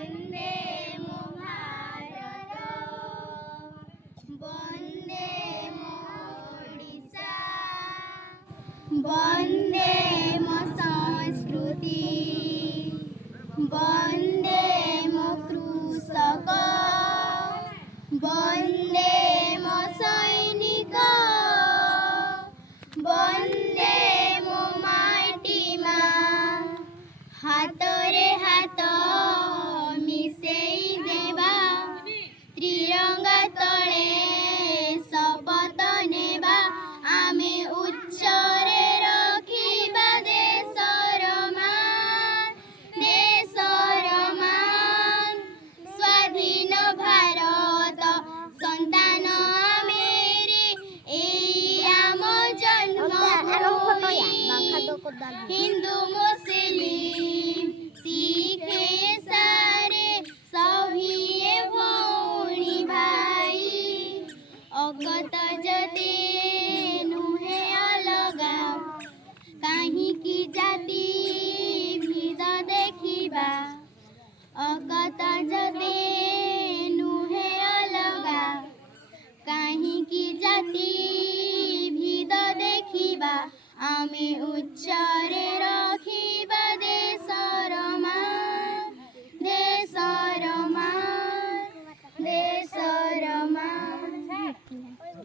বন্দে মো ভারত, বন্দে মো ওড়িশা, বন্দে মো সংস্কৃতি, বন্দে মো কৃষক, বন্দে মো সৈনিক, বন্দে মো মাটি মা। হাতরে হাত মিশেই দেবা, ত্রিরঙ্গা তଳେ শপথ নেবা, ଆମେ ଉଚ୍ଚରେ ରଖିବା ଦେଶର ମାନ, ଦେଶର ମାନ। ସ୍ୱାଧୀନ ଭାରତ ସନ୍ତାନ ଆମେ ରେ, ଏଇ ଆମ ଜନ୍ମଭୂମି। ହିନ୍ଦୁ ମୁସଲିମ ଶିଖ ଇସାରେ ସଭିଏ ଭଉଣୀ ଭାଇ, ଅଗତ ଯଦି ନୁହେଁ ଅଲଗା, କାହିଁକି ଜାତି ଭିଦ ଦେଖିବା। ଅଗତ ଯଦି ନୁହେଁ ଅଲଗା, କାହିଁକି ଜାତି ଭିଦ ଦେଖିବା। ଆମେ ଉଚ୍ଚ